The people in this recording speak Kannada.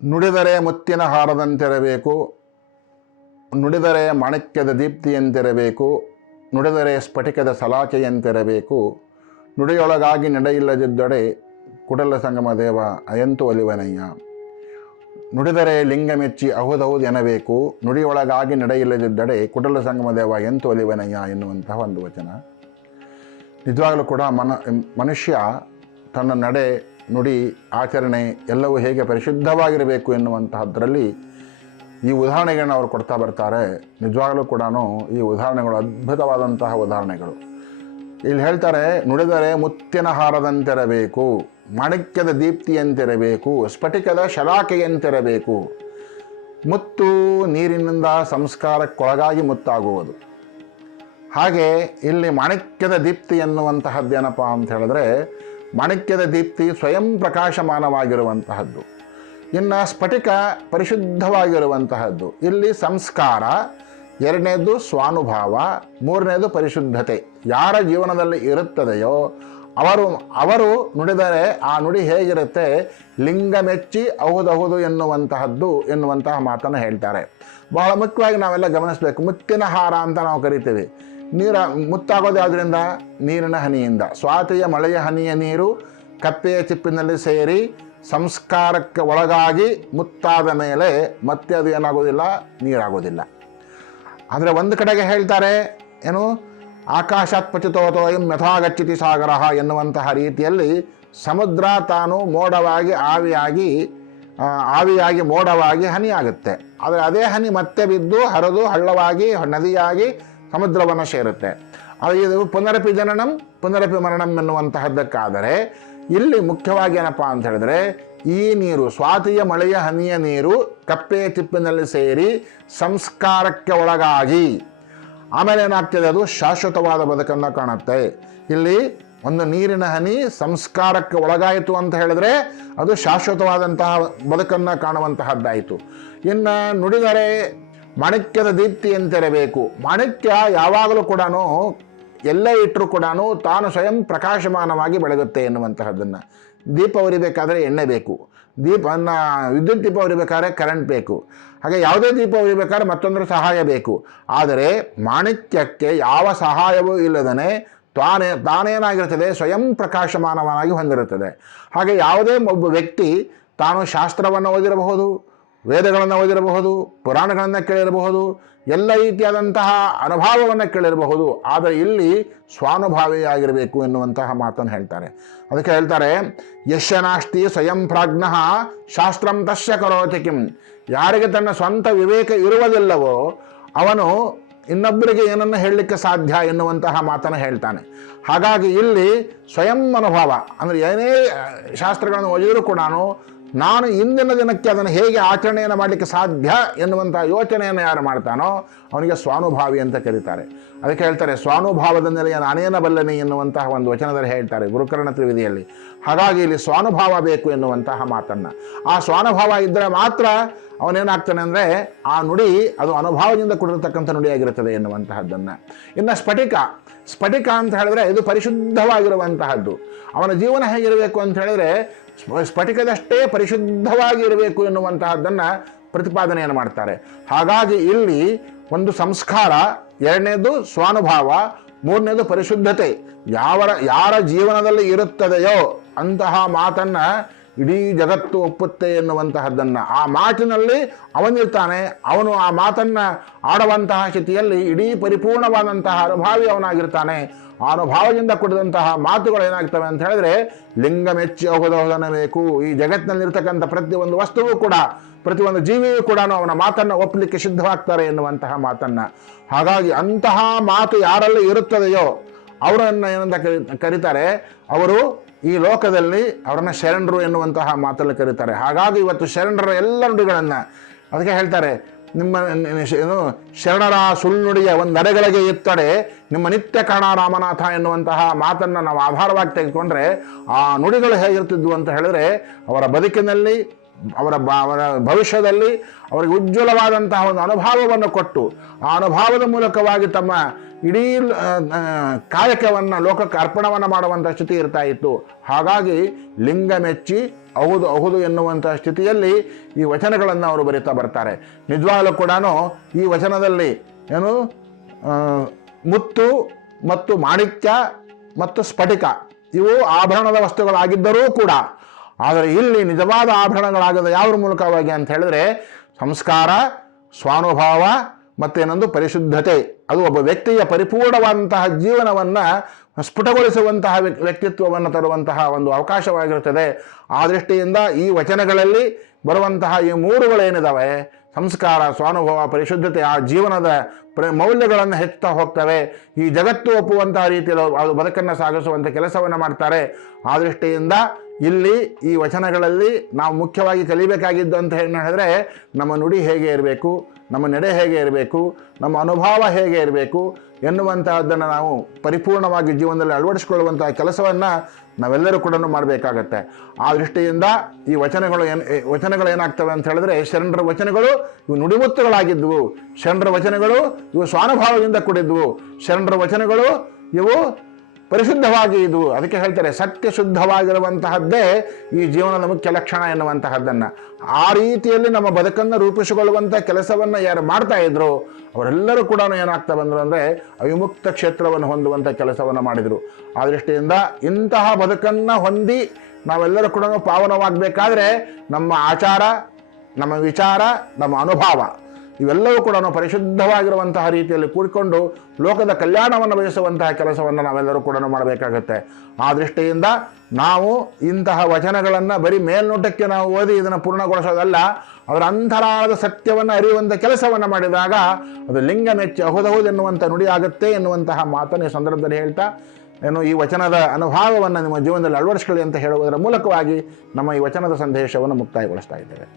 ನುಡಿದರೆ ಮುತ್ತಿನ ಹಾರದಂತಿರಬೇಕು, ನುಡಿದರೆ ಮಾಣಿಕ್ಯದ ದೀಪ್ತಿಯಂತಿರಬೇಕು, ನುಡಿದರೆ ಸ್ಫಟಿಕದ ಸಲಾಕೆಯಂತಿರಬೇಕು, ನುಡಿಯೊಳಗಾಗಿ ನಡೆಯಿಲ್ಲದಿದ್ದಡೆ ಕುಡಲ ಸಂಗಮ ದೇವ ಅಯಂತು ಒಲಿವನಯ್ಯ. ನುಡಿದರೆ ಲಿಂಗ ಮೆಚ್ಚಿ ಅಹುದೌದು ಎನ್ನಬೇಕು, ನುಡಿಯೊಳಗಾಗಿ ನಡೆಯಿಲ್ಲದಿದ್ದಡೆ ಕುಡಲ ಸಂಗಮ ದೇವ ಅಯಂತು ಒಲಿವನಯ್ಯ ಎನ್ನುವಂತಹ ಒಂದು ವಚನ. ನಿಜವಾಗಲೂ ಕೂಡ ಮನುಷ್ಯ ತನ್ನ ನಡೆ ನುಡಿ ಆಚರಣೆ ಎಲ್ಲವೂ ಹೇಗೆ ಪರಿಶುದ್ಧವಾಗಿರಬೇಕು ಎನ್ನುವಂತಹದ್ರಲ್ಲಿ ಈ ಉದಾಹರಣೆಗಳನ್ನ ಅವರು ಕೊಡ್ತಾ ಬರ್ತಾರೆ. ನಿಜವಾಗಲೂ ಕೂಡ ಈ ಉದಾಹರಣೆಗಳು ಅದ್ಭುತವಾದಂತಹ ಉದಾಹರಣೆಗಳು. ಇಲ್ಲಿ ಹೇಳ್ತಾರೆ, ನುಡಿದರೆ ಮುತ್ತಿನ ಹಾರದಂತಿರಬೇಕು, ಮಾಣಿಕ್ಯದ ದೀಪ್ತಿಯಂತಿರಬೇಕು, ಸ್ಫಟಿಕದ ಶಲಾಕೆಯಂತಿರಬೇಕು. ಮುತ್ತು ನೀರಿನಿಂದ ಸಂಸ್ಕಾರಕ್ಕೊಳಗಾಗಿ ಮುತ್ತಾಗುವುದು. ಹಾಗೆ ಇಲ್ಲಿ ಮಾಣಿಕ್ಯದ ದೀಪ್ತಿ ಎನ್ನುವಂತಹದ್ದೇನಪ್ಪ ಅಂತ ಹೇಳಿದ್ರೆ, ಮಾಣಿಕ್ಯದ ದೀಪ್ತಿ ಸ್ವಯಂ ಪ್ರಕಾಶಮಾನವಾಗಿರುವಂತಹದ್ದು. ಇನ್ನು ಸ್ಫಟಿಕ ಪರಿಶುದ್ಧವಾಗಿರುವಂತಹದ್ದು. ಇಲ್ಲಿ ಸಂಸ್ಕಾರ, ಎರಡನೇದು ಸ್ವಾನುಭಾವ, ಮೂರನೇದು ಪರಿಶುದ್ಧತೆ. ಯಾರ ಜೀವನದಲ್ಲಿ ಇರುತ್ತದೆಯೋ ಅವರು ನುಡಿದರೆ ಆ ನುಡಿ ಹೇಗಿರುತ್ತೆ, ಲಿಂಗ ಮೆಚ್ಚಿ ಅಹುದಹುದು ಎನ್ನುವಂತಹ ಮಾತನ್ನು ಹೇಳ್ತಾರೆ. ಬಹಳ ಮುಖ್ಯವಾಗಿ ನಾವೆಲ್ಲ ಗಮನಿಸಬೇಕು. ಮುತ್ತಿನ ಹಾರ ಅಂತ ನಾವು ಕರಿತೀವಿ. ಮುತ್ತಾಗೋದು ಯಾವುದರಿಂದ? ನೀರಿನ ಹನಿಯಿಂದ. ಸ್ವಾತಿಯ ಮಳೆಯ ಹನಿಯ ನೀರು ಕಪ್ಪೆಯ ಚಿಪ್ಪಿನಲ್ಲಿ ಸೇರಿ ಸಂಸ್ಕಾರಕ್ಕೆ ಒಳಗಾಗಿ ಮುತ್ತಾದ ಮೇಲೆ ಮತ್ತೆ ಅದು ಏನಾಗೋದಿಲ್ಲ, ನೀರಾಗೋದಿಲ್ಲ. ಆದರೆ ಒಂದು ಕಡೆಗೆ ಹೇಳ್ತಾರೆ ಏನು, ಆಕಾಶಾತ್ ಪತಿತೋತೋಯಂ ಯಥಾಗಚ್ಚತಿ ಸಾಗರ ಎನ್ನುವಂತಹ ರೀತಿಯಲ್ಲಿ ಸಮುದ್ರ ತಾನು ಮೋಡವಾಗಿ ಆವಿಯಾಗಿ ಮೋಡವಾಗಿ ಹನಿಯಾಗುತ್ತೆ. ಆದರೆ ಅದೇ ಹನಿ ಮತ್ತೆ ಬಿದ್ದು ಹರಿದು ಹಳ್ಳವಾಗಿ ನದಿಯಾಗಿ ಸಮುದ್ರವನ್ನು ಸೇರುತ್ತೆ. ಅದು ಇದು ಪುನರಪಿ ಜನನಂ ಪುನರಪಿ ಮರಣಂ ಎನ್ನುವಂತಹದ್ದಕ್ಕಾದರೆ ಇಲ್ಲಿ ಮುಖ್ಯವಾಗಿ ಏನಪ್ಪ ಅಂತ ಹೇಳಿದ್ರೆ, ಈ ನೀರು ಸ್ವಾತಿಯ ಮಳೆಯ ಹನಿಯ ನೀರು ಕಪ್ಪೆಯ ಚಿಪ್ಪಿನಲ್ಲಿ ಸೇರಿ ಸಂಸ್ಕಾರಕ್ಕೆ ಒಳಗಾಗಿ ಆಮೇಲೆ ಏನಾಗ್ತದೆ, ಅದು ಶಾಶ್ವತವಾದ ಬದುಕನ್ನು ಕಾಣುತ್ತೆ. ಇಲ್ಲಿ ಒಂದು ನೀರಿನ ಹನಿ ಸಂಸ್ಕಾರಕ್ಕೆ ಒಳಗಾಯಿತು ಅಂತ ಹೇಳಿದ್ರೆ ಅದು ಶಾಶ್ವತವಾದಂತಹ ಬದುಕನ್ನು ಕಾಣುವಂತಹದ್ದಾಯಿತು. ಇನ್ನು ನುಡಿದರೆ ಮಾಣಿಕ್ಯದ ದೀಪ್ತಿ ಅಂತಿರಬೇಕು. ಮಾಣಿಕ್ಯ ಯಾವಾಗಲೂ ಕೂಡ ಎಲ್ಲೇ ಇಟ್ಟರೂ ಕೂಡ ತಾನು ಸ್ವಯಂ ಪ್ರಕಾಶಮಾನವಾಗಿ ಬೆಳಗುತ್ತೆ ಎನ್ನುವಂತಹದ್ದನ್ನು. ದೀಪ ಉರಿಬೇಕಾದ್ರೆ ಎಣ್ಣೆ ಬೇಕು, ವಿದ್ಯುತ್ ದೀಪ ಉರಿಬೇಕಾದ್ರೆ ಕರೆಂಟ್ ಬೇಕು. ಹಾಗೆ ಯಾವುದೇ ದೀಪ ಉರಿಬೇಕಾದ್ರೆ ಮತ್ತೊಂದರ ಸಹಾಯ ಬೇಕು. ಆದರೆ ಮಾಣಿಕ್ಯಕ್ಕೆ ಯಾವ ಸಹಾಯವೂ ಇಲ್ಲದೇ ತಾನೇನಾಗಿರ್ತದೆ, ಸ್ವಯಂ ಪ್ರಕಾಶಮಾನವಾಗಿ ಹೊಂದಿರುತ್ತದೆ. ಹಾಗೆ ಯಾವುದೇ ಒಬ್ಬ ವ್ಯಕ್ತಿ ತಾನು ಶಾಸ್ತ್ರವನ್ನು ಓದಿರಬಹುದು, ವೇದಗಳನ್ನು ಓದಿರಬಹುದು, ಪುರಾಣಗಳನ್ನು ಕೇಳಿರಬಹುದು, ಎಲ್ಲ ರೀತಿಯಾದಂತಹ ಅನುಭವವನ್ನು ಕೇಳಿರಬಹುದು. ಆದರೆ ಇಲ್ಲಿ ಸ್ವಾನುಭಾವಿಯಾಗಿರಬೇಕು ಎನ್ನುವಂತಹ ಮಾತನ್ನು ಹೇಳ್ತಾರೆ. ಅದಕ್ಕೆ ಹೇಳ್ತಾರೆ, ಯಶ್ಯನಾಸ್ತಿ ಸ್ವಯಂ ಪ್ರಾಜ್ಞಃ ಶಾಸ್ತ್ರಂ ತಸ್ಯ ಕರೋತಿ ಕಿಂ. ಯಾರಿಗೆ ತನ್ನ ಸ್ವಂತ ವಿವೇಕ ಇರುವುದಿಲ್ಲವೋ ಅವನು ಇನ್ನೊಬ್ಬರಿಗೆ ಏನನ್ನು ಹೇಳಲಿಕ್ಕೆ ಸಾಧ್ಯ ಎನ್ನುವಂತಹ ಮಾತನ್ನು ಹೇಳ್ತಾನೆ. ಹಾಗಾಗಿ ಇಲ್ಲಿ ಸ್ವಯಂ ಅನುಭವ ಅಂದರೆ ಏನೇ ಶಾಸ್ತ್ರಗಳನ್ನು ಓದಿದರೂ ಕೂಡ ನಾನು ಇಂದಿನ ದಿನಕ್ಕೆ ಅದನ್ನು ಹೇಗೆ ಆಚರಣೆಯನ್ನು ಮಾಡಲಿಕ್ಕೆ ಸಾಧ್ಯ ಎನ್ನುವಂಥ ಯೋಚನೆಯನ್ನು ಯಾರು ಮಾಡ್ತಾನೋ ಅವನಿಗೆ ಸ್ವಾನುಭಾವಿ ಅಂತ ಕರೀತಾರೆ. ಅದಕ್ಕೆ ಹೇಳ್ತಾರೆ, ಸ್ವಾನುಭಾವದ ನೆಲೆಯ ನಾನೇನ ಬಲ್ಲನೆ ಎನ್ನುವಂತಹ ಒಂದು ವಚನದಲ್ಲಿ ಹೇಳ್ತಾರೆ ಗುರುಕರ್ಣ ತ್ರಿವಿಧಿಯಲ್ಲಿ. ಹಾಗಾಗಿ ಇಲ್ಲಿ ಸ್ವಾನುಭಾವ ಬೇಕು ಎನ್ನುವಂತಹ ಮಾತನ್ನು, ಆ ಸ್ವಾನುಭಾವ ಇದ್ದರೆ ಮಾತ್ರ ಅವನೇನಾಗ್ತಾನೆ ಅಂದರೆ ಆ ನುಡಿ ಅದು ಅನುಭವದಿಂದ ಕೂಡಿರತಕ್ಕಂಥ ನುಡಿಯಾಗಿರುತ್ತದೆ ಎನ್ನುವಂತಹದ್ದನ್ನು. ಇನ್ನು ಸ್ಫಟಿಕ ಅಂತ ಹೇಳಿದ್ರೆ ಇದು ಪರಿಶುದ್ಧವಾಗಿರುವಂತಹದ್ದು. ಅವನ ಜೀವನ ಹೇಗಿರಬೇಕು ಅಂತ ಹೇಳಿದ್ರೆ ಸ್ಫಟಿಕದಷ್ಟೇ ಪರಿಶುದ್ಧವಾಗಿ ಇರಬೇಕು ಎನ್ನುವಂತಹದ್ದನ್ನು ಪ್ರತಿಪಾದನೆಯನ್ನು ಮಾಡ್ತಾರೆ. ಹಾಗಾಗಿ ಇಲ್ಲಿ ಒಂದು ಸಂಸ್ಕಾರ, ಎರಡನೇದು ಸ್ವಾನುಭಾವ, ಮೂರನೇದು ಪರಿಶುದ್ಧತೆ ಯಾರ ಜೀವನದಲ್ಲಿ ಇರುತ್ತದೆಯೋ ಅಂತಹ ಮಾತನ್ನು ಇಡೀ ಜಗತ್ತು ಒಪ್ಪುತ್ತೆ ಎನ್ನುವಂತಹದ್ದನ್ನು. ಆ ಮಾತಿನಲ್ಲಿ ಅವನಿರ್ತಾನೆ, ಅವನು ಆ ಮಾತನ್ನು ಆಡುವಂತಹ ಸ್ಥಿತಿಯಲ್ಲಿ ಇಡೀ ಪರಿಪೂರ್ಣವಾದಂತಹ ಅನುಭಾವಿ ಅವನಾಗಿರ್ತಾನೆ. ಆ ಅನುಭಾವದಿಂದ ಕೂಡಿದಂತಹ ಮಾತುಗಳು ಏನಾಗ್ತವೆ ಅಂತ ಹೇಳಿದ್ರೆ ಲಿಂಗ ಮೆಚ್ಚಿ ಹೋಗಬೇಕು. ಈ ಜಗತ್ತಿನಲ್ಲಿರ್ತಕ್ಕಂಥ ಪ್ರತಿಯೊಂದು ವಸ್ತುವು ಕೂಡ, ಪ್ರತಿಯೊಂದು ಜೀವಿಯೂ ಕೂಡ ಅವನ ಮಾತನ್ನು ಒಪ್ಪಲಿಕ್ಕೆ ಸಿದ್ಧವಾಗ್ತಾರೆ ಎನ್ನುವಂತಹ ಮಾತನ್ನು. ಹಾಗಾಗಿ ಅಂತಹ ಮಾತು ಯಾರಲ್ಲಿ ಇರುತ್ತದೆಯೋ ಅವರನ್ನು ಏನಂತ ಕರೀತಾರೆ, ಅವರು ಈ ಲೋಕದಲ್ಲಿ ಅವರನ್ನು ಶರಣರು ಎನ್ನುವಂತಹ ಮಾತಲ್ಲಿ ಕರೀತಾರೆ. ಹಾಗಾಗಿ ಇವತ್ತು ಶರಣರ ಎಲ್ಲ ನುಡಿಗಳನ್ನು ಅದಕ್ಕೆ ಹೇಳ್ತಾರೆ, ನಿಮ್ಮ ಶರಣರ ಸುಳ್ಳುನುಡಿಯ ಒಂದು ಅಡೆಗಳಿಗೆ ಎತ್ತಡೆ ನಿಮ್ಮ ನಿತ್ಯ ಕಾಣ ರಾಮನಾಥ ಎನ್ನುವಂತಹ ಮಾತನ್ನು ನಾವು ಆಧಾರವಾಗಿ ತೆಗೆದುಕೊಂಡ್ರೆ ಆ ನುಡಿಗಳು ಹೇಗಿರ್ತಿದ್ವು ಅಂತ ಹೇಳಿದ್ರೆ ಅವರ ಬದುಕಿನಲ್ಲಿ, ಅವರ ಭವಿಷ್ಯದಲ್ಲಿ ಅವರಿಗೆ ಉಜ್ವಲವಾದಂತಹ ಒಂದು ಅನುಭವವನ್ನು ಕೊಟ್ಟು ಆ ಅನುಭವದ ಮೂಲಕವಾಗಿ ತಮ್ಮ ಇಡೀ ಕಾಯಕವನ್ನು ಲೋಕಕ್ಕೆ ಅರ್ಪಣವನ್ನು ಮಾಡುವಂಥ ಸ್ಥಿತಿ ಇರ್ತಾ ಇತ್ತು. ಹಾಗಾಗಿ ಲಿಂಗ ಮೆಚ್ಚಿ ಹೌದು ಹೌದು ಎನ್ನುವಂಥ ಸ್ಥಿತಿಯಲ್ಲಿ ಈ ವಚನಗಳನ್ನು ಅವರು ಬರೀತಾ ಬರ್ತಾರೆ. ನಿಜವಾಗಲೂ ಕೂಡ ಈ ವಚನದಲ್ಲಿ ಏನು ಮುತ್ತು ಮತ್ತು ಮಾಣಿಕ್ಯ ಮತ್ತು ಸ್ಫಟಿಕ ಇವು ಆಭರಣದ ವಸ್ತುಗಳಾಗಿದ್ದರೂ ಕೂಡ, ಆದರೆ ಇಲ್ಲಿ ನಿಜವಾದ ಆಭರಣಗಳಾಗದ ಯಾವುದ್ರ ಮೂಲಕವಾಗಿ ಅಂತ ಹೇಳಿದ್ರೆ ಸಂಸ್ಕಾರ, ಸ್ವಾನುಭಾವ ಮತ್ತೇನೊಂದು ಪರಿಶುದ್ಧತೆ. ಅದು ಒಬ್ಬ ವ್ಯಕ್ತಿಯ ಪರಿಪೂರ್ಣವಾದಂತಹ ಜೀವನವನ್ನು ಸ್ಫುಟಗೊಳಿಸುವಂತಹ ವ್ಯಕ್ತಿತ್ವವನ್ನು ತರುವಂತಹ ಒಂದು ಅವಕಾಶವಾಗಿರುತ್ತದೆ. ಆ ದೃಷ್ಟಿಯಿಂದ ಈ ವಚನಗಳಲ್ಲಿ ಬರುವಂತಹ ಈ ಮೂರುಗಳೇನಿದ್ದಾವೆ, ಸಂಸ್ಕಾರ, ಸ್ವಾನುಭವ, ಪರಿಶುದ್ಧತೆ, ಆ ಜೀವನದ ಮೌಲ್ಯಗಳನ್ನು ಹೆಚ್ಚುತ್ತಾ ಹೋಗ್ತವೆ. ಈ ಜಗತ್ತು ಒಪ್ಪುವಂತಹ ರೀತಿಯಲ್ಲಿ ಅದು ಬದುಕನ್ನು ಸಾಗಿಸುವಂಥ ಕೆಲಸವನ್ನು ಮಾಡ್ತಾರೆ. ಆ ದೃಷ್ಟಿಯಿಂದ ಇಲ್ಲಿ ಈ ವಚನಗಳಲ್ಲಿ ನಾವು ಮುಖ್ಯವಾಗಿ ಕಲಿಬೇಕಾಗಿದ್ದು ಅಂತ ಹೇಳಿದ್ರೆ ನಮ್ಮ ನುಡಿ ಹೇಗೆ ಇರಬೇಕು, ನಮ್ಮ ನಡೆ ಹೇಗೆ ಇರಬೇಕು, ನಮ್ಮ ಅನುಭವ ಹೇಗೆ ಇರಬೇಕು ಎನ್ನುವಂತಹದ್ದನ್ನು ನಾವು ಪರಿಪೂರ್ಣವಾಗಿ ಜೀವನದಲ್ಲಿ ಅಳವಡಿಸಿಕೊಳ್ಳುವಂತಹ ಕೆಲಸವನ್ನು ನಾವೆಲ್ಲರೂ ಕೂಡ ಮಾಡಬೇಕಾಗತ್ತೆ. ಆ ದೃಷ್ಟಿಯಿಂದ ಈ ವಚನಗಳು ಏನಾಗ್ತವೆ ಅಂತ ಹೇಳಿದ್ರೆ ಶರಣರ ವಚನಗಳು ಇವು ನುಡಿಮುತ್ತುಗಳಾಗಿದ್ವು, ಶರಣರ ವಚನಗಳು ಇವು ಸ್ವಾನುಭಾವದಿಂದ ಕೂಡಿದ್ವು, ಶರಣರ ವಚನಗಳು ಇವು ಪರಿಶುದ್ಧವಾಗಿ ಇದ್ವು. ಅದಕ್ಕೆ ಹೇಳ್ತಾರೆ ಸತ್ಯ ಶುದ್ಧವಾಗಿರುವಂತಹದ್ದೇ ಈ ಜೀವನದ ಮುಖ್ಯ ಲಕ್ಷಣ ಎನ್ನುವಂತಹದ್ದನ್ನು. ಆ ರೀತಿಯಲ್ಲಿ ನಮ್ಮ ಬದುಕನ್ನು ರೂಪಿಸಿಕೊಳ್ಳುವಂಥ ಕೆಲಸವನ್ನು ಯಾರು ಮಾಡ್ತಾ ಇದ್ರು ಅವರೆಲ್ಲರೂ ಕೂಡ ಏನಾಗ್ತಾ ಬಂದರು ಅಂದರೆ ಅವಿಮುಕ್ತ ಕ್ಷೇತ್ರವನ್ನು ಹೊಂದುವಂಥ ಕೆಲಸವನ್ನು ಮಾಡಿದರು. ಆ ದೃಷ್ಟಿಯಿಂದ ಇಂತಹ ಬದುಕನ್ನು ಹೊಂದಿ ನಾವೆಲ್ಲರೂ ಕೂಡ ಪಾವನವಾಗಬೇಕಾದ್ರೆ ನಮ್ಮ ಆಚಾರ, ನಮ್ಮ ವಿಚಾರ, ನಮ್ಮ ಅನುಭವ ಇವೆಲ್ಲವೂ ಕೂಡ ಪರಿಶುದ್ಧವಾಗಿರುವಂತಹ ರೀತಿಯಲ್ಲಿ ಕೂಡಿಕೊಂಡು ಲೋಕದ ಕಲ್ಯಾಣವನ್ನು ಬಯಸುವಂತಹ ಕೆಲಸವನ್ನು ನಾವೆಲ್ಲರೂ ಕೂಡ ಮಾಡಬೇಕಾಗತ್ತೆ. ಆ ದೃಷ್ಟಿಯಿಂದ ನಾವು ಇಂತಹ ವಚನಗಳನ್ನು ಬರೀ ಮೇಲ್ನೋಟಕ್ಕೆ ನಾವು ಓದಿ ಇದನ್ನು ಪೂರ್ಣಗೊಳಿಸೋದಲ್ಲ, ಅದರ ಅಂತರಾಳದ ಸತ್ಯವನ್ನು ಅರಿಯುವಂಥ ಕೆಲಸವನ್ನು ಮಾಡಿದಾಗ ಅದು ಲಿಂಗ ಮೆಚ್ಚಿ ಅಹುದಹುದು ಎನ್ನುವಂಥ ನುಡಿ ಆಗುತ್ತೆ ಎನ್ನುವಂತಹ ಮಾತನ್ನು ಈ ಸಂದರ್ಭದಲ್ಲಿ ಹೇಳ್ತಾ ಈ ವಚನದ ಅನುಭವವನ್ನು ನಿಮ್ಮ ಜೀವನದಲ್ಲಿ ಅಳವಡಿಸ್ಕೊಳ್ಳಿ ಅಂತ ಹೇಳುವುದರ ಮೂಲಕವಾಗಿ ನಮ್ಮ ಈ ವಚನದ ಸಂದೇಶವನ್ನು ಮುಕ್ತಾಯಗೊಳಿಸ್ತಾ ಇದ್ದೇವೆ.